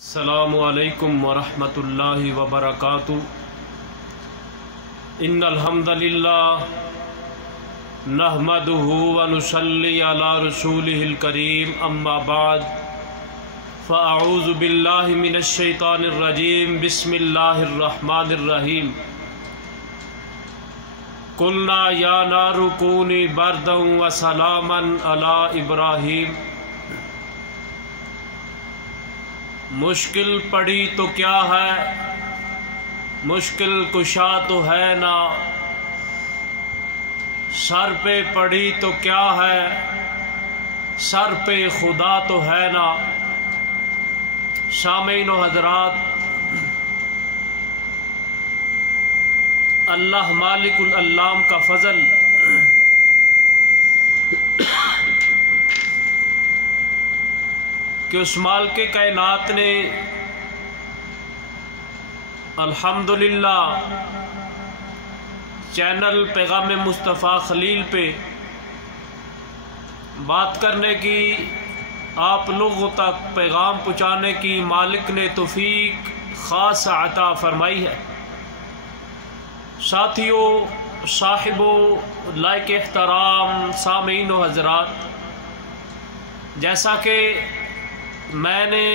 السلام علیکم ورحمۃ اللہ وبرکاتہ۔ ان الحمد للہ نحمدہ ونصلی علی رسولہ الکریم، اما بعد فاعوذ باللہ من الشیطان الرجیم، بسم اللہ الرحمن الرحیم۔ قلنا یا نار کونی بردا وسلاما علی ابراہیم۔ مشکل پڑی تو کیا ہے، مشکل کشا تو ہے نا، سر پہ پڑی تو کیا ہے، سر پہ خدا تو ہے نا۔ سامعین و حضرات، اللہ مالک العلام کا فضل کہ اس مالک کائنات نے الحمدللہ چینل پیغام مصطفیٰ خلیل پہ بات کرنے کی، آپ لوگوں تک پیغام پہنچانے کی مالک نے توفیق خاص عطا فرمائی ہے۔ ساتھیوں، صاحبوں، لائق احترام سامعین و حضرات، جیسا کہ میں نے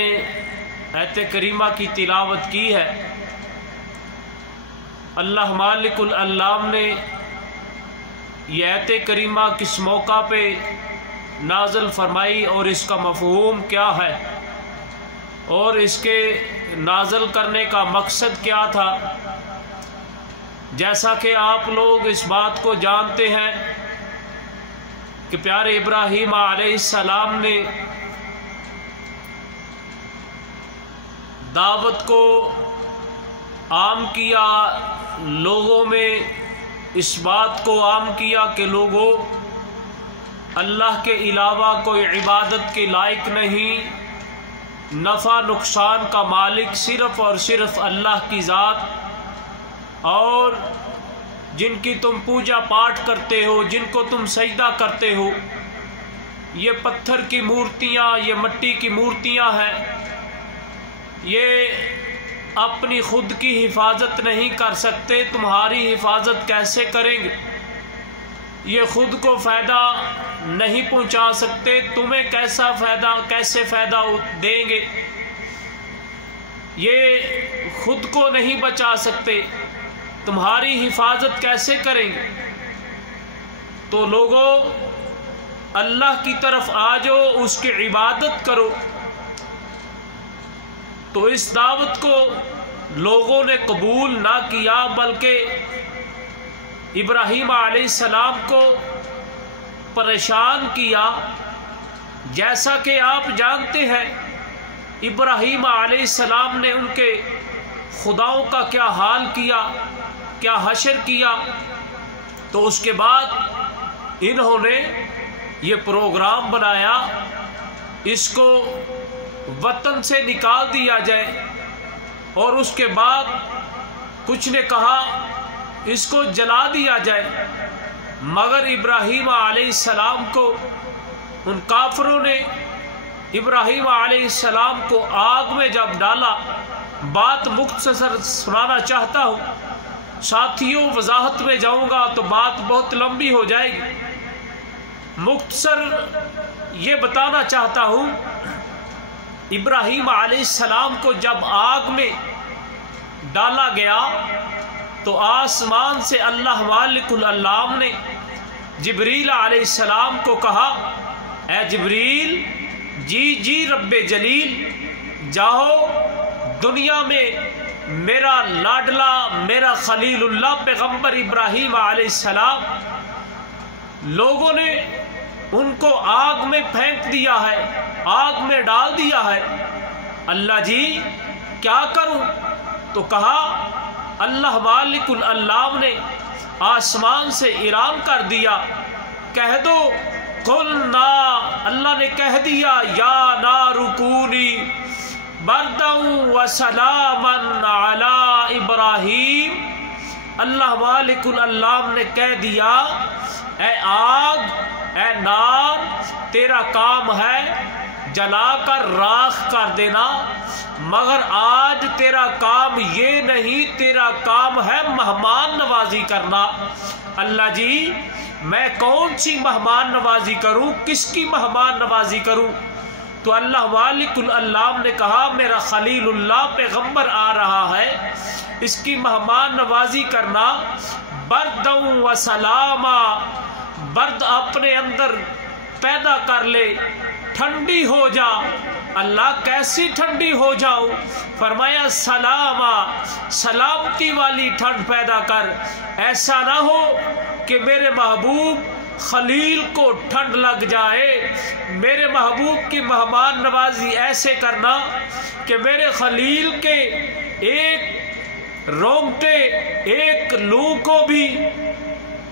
آیت کریمہ کی تلاوت کی ہے، اللہ مالک العلام نے یہ آیت کریمہ کس موقع پہ نازل فرمائی اور اس کا مفہوم کیا ہے اور اس کے نازل کرنے کا مقصد کیا تھا۔ جیسا کہ آپ لوگ اس بات کو جانتے ہیں کہ پیارے ابراہیم علیہ السلام نے دعوت کو عام کیا، لوگوں میں اس بات کو عام کیا کہ لوگوں، اللہ کے علاوہ کوئی عبادت کے لائق نہیں، نفع نقصان کا مالک صرف اور صرف اللہ کی ذات، اور جن کی تم پوجا پاٹ کرتے ہو، جن کو تم سجدہ کرتے ہو، یہ پتھر کی مورتیاں، یہ مٹی کی مورتیاں ہیں، یہ اپنی خود کی حفاظت نہیں کر سکتے، تمہاری حفاظت کیسے کریں گے؟ یہ خود کو فائدہ نہیں پہنچا سکتے، تمہیں کیسے فائدہ دیں گے؟ یہ خود کو نہیں بچا سکتے، تمہاری حفاظت کیسے کریں گے؟ تو لوگوں، اللہ کی طرف آ جاؤ، اس کی عبادت کرو۔ تو اس دعوت کو لوگوں نے قبول نہ کیا، بلکہ ابراہیم علیہ السلام کو پریشان کیا۔ جیسا کہ آپ جانتے ہیں ابراہیم علیہ السلام نے ان کے خداؤں کا کیا حال کیا، کیا حشر کیا۔ تو اس کے بعد انہوں نے یہ پروگرام بنایا، اس کو وطن سے نکال دیا جائے، اور اس کے بعد کچھ نے کہا اس کو جلا دیا جائے۔ مگر ابراہیم علیہ السلام کو ان کافروں نے ابراہیم علیہ السلام کو آگ میں جب ڈالا، بات مختصر سنانا چاہتا ہوں، ساتھیوں وضاحت میں جاؤں گا تو بات بہت لمبی ہو جائے گی۔ مختصر یہ بتانا چاہتا ہوں، ابراہیم علیہ السلام کو جب آگ میں ڈالا گیا تو آسمان سے اللہ مالک العلام نے جبریل علیہ السلام کو کہا، اے جبریل، جی رب جلیل، جاؤ دنیا میں میرا لاڈلا، میرا خلیل اللہ پیغمبر ابراہیم علیہ السلام، لوگوں نے ان کو آگ میں پھینک دیا ہے، آگ میں ڈال دیا ہے۔ اللہ جی کیا کروں؟ تو کہا اللہ مالک العلام نے آسمان سے اعلان کر دیا، کہہ دو، قلنا، اللہ نے کہہ دیا، یا نار کونی بردا وسلاما علی ابراہیم۔ اللہ مالک العلام نے کہہ دیا، اے آگ، اے نار، تیرا کام ہے جلا کر راکھ کر دینا، مگر آج تیرا کام یہ نہیں، تیرا کام ہے مہمان نوازی کرنا۔ اللہ جی میں کون سی مہمان نوازی کروں، کس کی مہمان نوازی کروں؟ تو اللہ مالک العلام نے کہا میرا خلیل اللہ پیغمبر آ رہا ہے، اس کی مہمان نوازی کرنا۔ بردوں و سلاما، برد اپنے اندر پیدا کر لے، ٹھنڈی ہو جا۔ اللہ کیسی ٹھنڈی ہو جاؤں؟ فرمایا سلاما، سلامتی والی ٹھنڈ پیدا کر۔ ایسا نہ ہو کہ میرے محبوب خلیل کو ٹھنڈ لگ جائے۔ میرے محبوب کی مہمان نوازی ایسے کرنا کہ میرے خلیل کے ایک رونگٹے، ایک لو کو بھی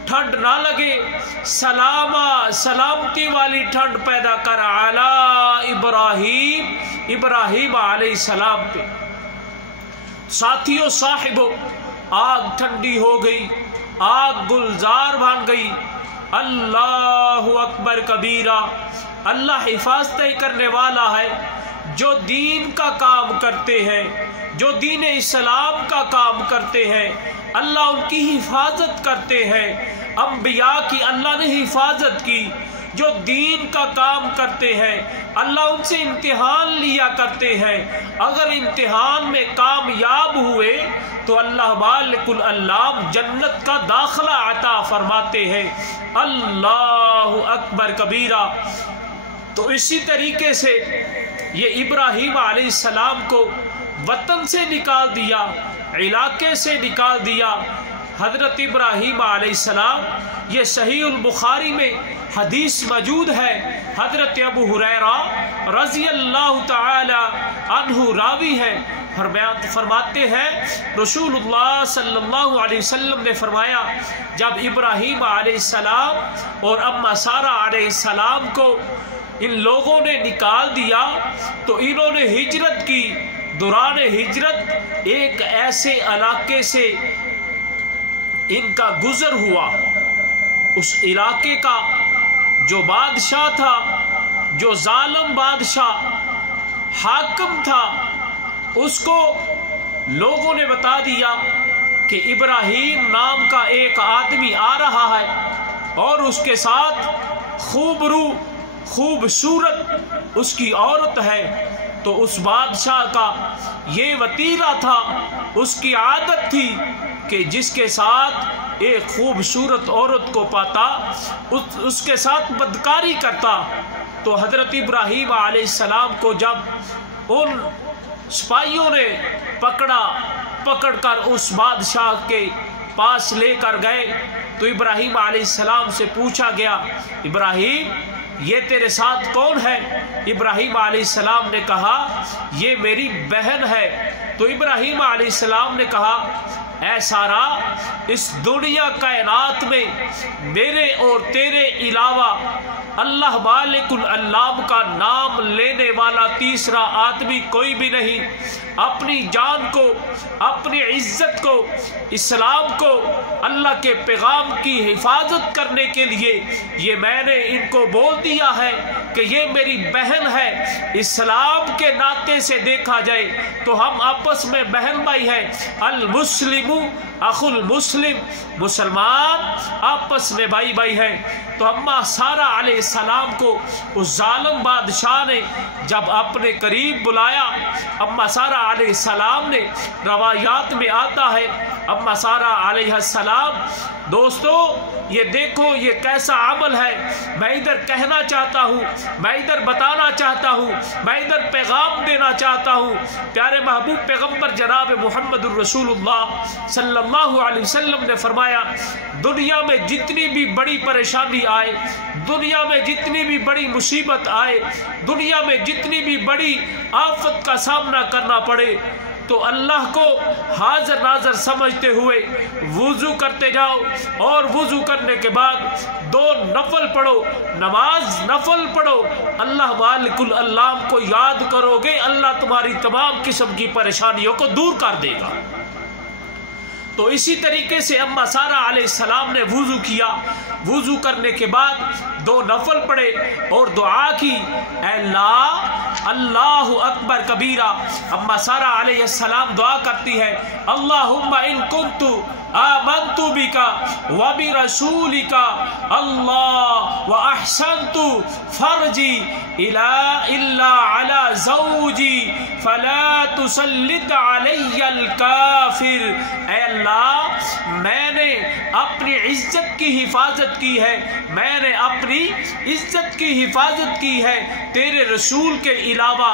ٹھنڈ نہ لگے۔ سلامہ، سلامتی والی ٹھنڈ پیدا کر علی ابراہیم، ابراہیم علیہ السلام پہ۔ ساتھیوں صاحبوں، آگ ٹھنڈی ہو گئی، آگ گلزار بن گئی۔ اللہ اکبر کبیرہ، اللہ حفاظت کرنے والا ہے۔ جو دین کا کام کرتے ہیں، جو دین اسلام کا کام کرتے ہیں، اللہ ان کی حفاظت کرتے ہیں۔ انبیاء کی اللہ نے حفاظت کی۔ جو دین کا کام کرتے ہیں اللہ ان سے امتحان لیا کرتے ہیں۔ اگر امتحان میں کامیاب ہوئے تو اللہ مالک العلام جنت کا داخلہ عطا فرماتے ہیں۔ اللہ اکبر کبیرہ۔ تو اسی طریقے سے یہ ابراہیم علیہ السلام کو وطن سے نکال دیا، علاقے سے نکال دیا۔ حضرت ابراہیم علیہ السلام، یہ صحیح البخاری میں حدیث موجود ہے، حضرت ابو ہریرہ رضی اللہ تعالی عنہ راوی ہے، فرماتے ہیں رسول اللہ صلی اللہ علیہ وسلم نے فرمایا جب ابراہیم علیہ السلام اور اما سارہ علیہ السلام کو ان لوگوں نے نکال دیا تو انہوں نے ہجرت کی۔ دوران ہجرت ایک ایسے علاقے سے ان کا گزر ہوا، اس علاقے کا جو بادشاہ تھا، جو ظالم بادشاہ حاکم تھا، اس کو لوگوں نے بتا دیا کہ ابراہیم نام کا ایک آدمی آ رہا ہے اور اس کے ساتھ خوبرو، خوبصورت اس کی عورت ہے۔ تو اس بادشاہ کا یہ وتیرہ تھا، اس کی عادت تھی کہ جس کے ساتھ ایک خوبصورت عورت کو پاتا اس کے ساتھ بدکاری کرتا۔ تو حضرت ابراہیم علیہ السلام کو جب ان سپاہیوں نے پکڑ کر اس بادشاہ کے پاس لے کر گئے تو ابراہیم علیہ السلام سے پوچھا گیا ابراہیم یہ تیرے ساتھ کون ہے؟ ابراہیم علیہ السلام نے کہا یہ میری بہن ہے۔ تو ابراہیم علیہ السلام نے کہا اے سارا، اس دنیا کائنات میں میرے اور تیرے علاوہ اللہ مالک العلام کا نام لینے والا تیسرا آدمی کوئی بھی نہیں۔ اپنی جان کو، اپنی عزت کو، اسلام کو، اللہ کے پیغام کی حفاظت کرنے کے لیے یہ میں نے ان کو بول دیا ہے کہ یہ میری بہن ہے۔ اسلام کے ناطے سے دیکھا جائے تو ہم آپس میں بہن بھائی ہیں۔ المسلم اخو المسلم، مسلمان آپس میں بھائی بھائی ہیں۔ تو اما سارہ علیہ السلام کو اس ظالم بادشاہ نے جب اپنے قریب بلایا، اما سارہ علیہ السلام نے، روایات میں آتا ہے اما سارہ علیہ السلام، دوستو یہ دیکھو یہ کیسا عمل ہے۔ میں ادھر کہنا چاہتا ہوں، میں ادھر بتانا چاہتا ہوں، میں ادھر پیغام دینا چاہتا ہوں۔ پیارے محبوب پیغمبر جناب محمد الرسول اللہ صلی اللہ علیہ وسلم نے فرمایا دنیا میں جتنی بھی بڑی پریشانی آئے، دنیا میں جتنی بھی بڑی مصیبت آئے، دنیا میں جتنی بھی بڑی آفت کا سامنا کرنا پڑے تو اللہ کو حاضر ناظر سمجھتے ہوئے وضو کرتے جاؤ، اور وضو کرنے کے بعد 2 نفل پڑھو، نماز نفل پڑھو۔ اللہ مالک العلام کو یاد کرو گے، اللہ تمہاری تمام قسم کی پریشانیوں کو دور کر دے گا۔ تو اسی طریقے سے اما سارہ علیہ السلام نے وضو کیا، وضو کرنے کے بعد 2 نفل پڑھے اور دعا کی، اے اللہ اللہ اکبر کبیرہ۔ اما سارہ علیہ السلام دعا کرتی ہے، اللہم ان کنت آمنت بک وبرسولک اللہ واحسنت فرجی الا علی زوجی فلا تسلط علی الکافر۔ اے اللہ میں نے اپنی عزت کی حفاظت کی ہے، میں نے اپنی عزت کی حفاظت کی ہے، تیرے رسول کے علاوہ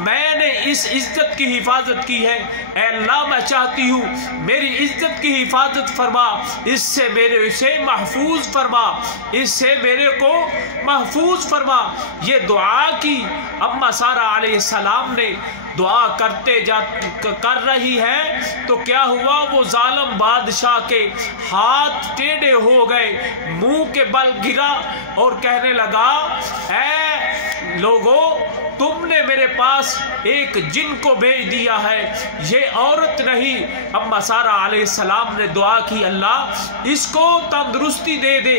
میں نے اس عزت کی حفاظت کی ہے۔ اے اللہ میں چاہتی ہوں میری عزت کی حفاظت فرما، اس سے میرے سے محفوظ فرما، اس سے میرے کو محفوظ فرما۔ یہ دعا کی اما سارہ علیہ السلام نے دعا کر رہی ہے تو کیا ہوا، وہ ظالم بادشاہ کے ہاتھ ٹیڑھے ہو گئے، منہ کے بل گرا اور کہنے لگا، اے لوگوں تم نے میرے پاس ایک جن کو بھیج دیا ہے، یہ عورت نہیں۔ اما سارہ علیہ السلام نے دعا کی، اللہ اس کو تندرستی دے دے،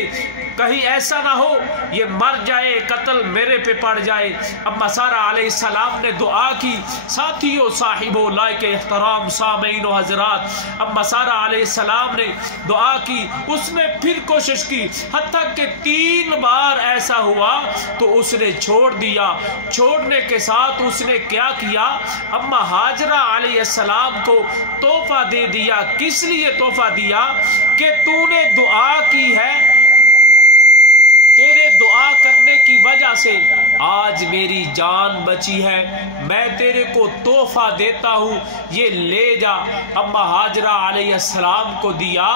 کہیں ایسا نہ ہو یہ مر جائے، قتل میرے پہ پڑ جائے۔ اما سارہ علیہ السلام نے دعا کی۔ ساتھیوں، صاحبوں، لائق احترام سامعین و حضرات، اما سارہ علیہ السلام نے دعا کی، اس نے پھر کوشش کی، حتیٰ کہ 3 بار ایسا ہوا تو اس نے چھوڑ دیا۔ چھوڑنے کے ساتھ اس نے کیا کیا، اما ہاجرہ علیہ السلام کو تحفہ دے دیا۔ کس لیے تحفہ دیا؟ کہ تو نے دعا کی ہے، تیرے دعا کرنے کی وجہ سے آج میری جان بچی ہے، میں تیرے کو تحفہ دیتا ہوں، یہ لے جا۔ اما ہاجرہ علیہ السلام کو دیا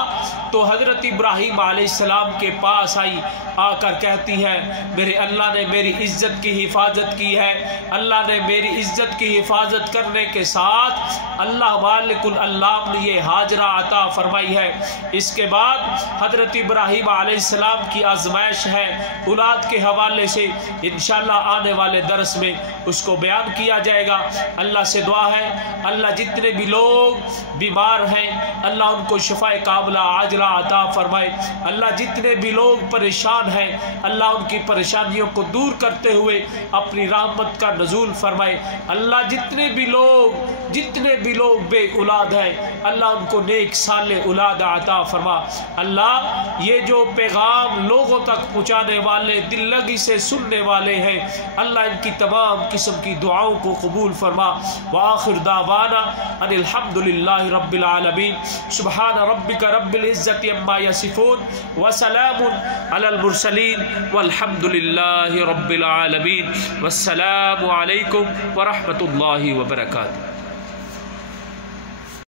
تو حضرت ابراہیم علیہ السلام کے پاس آئی، آ کر کہتی ہے، میرے اللہ نے میری عزت کی حفاظت کی ہے، اللہ نے میری عزت کی حفاظت کرنے کے ساتھ اللہ مالک العلام نے یہ ہاجرہ عطا فرمائی ہے۔ اس کے بعد حضرت ابراہیم علیہ السلام کی آزمائش ہے اولاد کے حوالے سے، انشاءاللہ آنے والے درس میں اس کو بیان کیا جائے گا۔ اللہ سے دعا ہے اللہ جتنے بھی لوگ بیمار ہیں اللہ ان کو شفاء کاملہ عاجلہ عطا فرمائے، اللہ جتنے بھی لوگ پریشان ہیں اللہ ان کی پریشانیوں کو دور کرتے ہوئے اپنی رحمت کا نزول فرمائے، اللہ جتنے بھی لوگ بے اولاد ہیں اللہ ان کو نیک صالح اولاد عطا فرما۔ اللہ یہ جو پیغام لوگوں تک پہنچانے والے دل لگی سے سننے والے ہیں اللہ ان کی تمام قسم کی دعاؤں کو قبول فرما۔ وآخر دعوانا ان الحمدللہ رب العالمین، سبحان ربک رب العزت عما یصفون وسلام علی المرسلین والحمدللہ رب العالمین، والسلام علیکم ورحمۃ اللہ وبرکاتہ۔